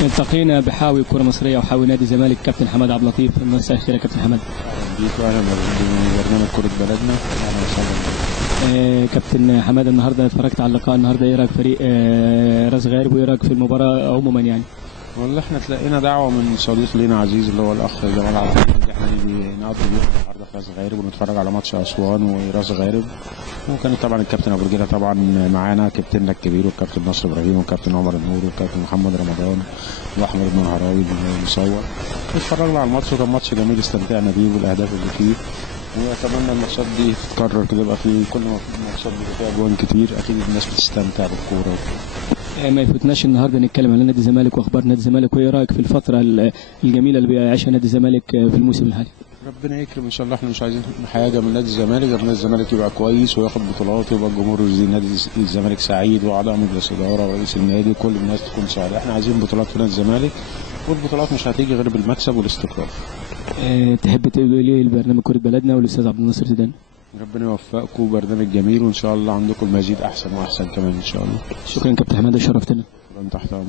التقينا بحاوي الكره المصريه وحاوي نادي الزمالك كابتن حماد عبد اللطيف. مساء الخير يا كابتن حماد. اهلا بيك واهلا ببرنامج كرة بلدنا. اهلا وسهلا. كابتن حماد، النهارده اتفرجت على اللقاء، النهارده ايه رايك فريق راس غارب وايه رايك في المباراه عموما يعني؟ والله احنا تلاقينا دعوه من صديق لينا عزيز اللي هو الاخ جمال عبد الحميد، احنا نيجي نقضي اليوم النهارده في راس غارب ونتفرج على ماتش اسوان وراس غارب. وكان طبعا الكابتن ابو رجيله طبعا معانا، كابتننا الكبير والكابتن نصر ابراهيم والكابتن عمر النور والكابتن محمد رمضان واحمد بن هراوي المصور. اتفرجنا على الماتش وكان ماتش جميل استمتعنا بيه والاهداف اللي فيه، واتمنى الماتشات دي تتكرر كده، يبقى في كل ما الماتشات بيبقى فيها جوان كتير اكيد الناس بتستمتع بالكوره. ما يفوتناش النهارده نتكلم على نادي الزمالك واخبار نادي الزمالك، وايه رايك في الفتره الجميله اللي بيعيشها نادي الزمالك في الموسم الحالي؟ ربنا يكرم ان شاء الله. احنا مش عايزين حاجه من نادي الزمالك غير نادي الزمالك يبقى كويس وياخد بطولات ويبقى الجمهور زي نادي الزمالك سعيد واعضاء مجلس الاداره ورئيس النادي وكل الناس تكون سعيده. احنا عايزين بطولات في نادي الزمالك، والبطولات مش هتيجي غير بالمكسب والاستقرار. تحب تقول ايه البرنامج كرة بلدنا والاستاذ عبد الناصر زيدان؟ ربنا يوفقكم، برنامج جميل وان شاء الله عندكم المزيد احسن واحسن كمان ان شاء الله. شكرا كابتن حماد، شرفتنا. تحت امرك.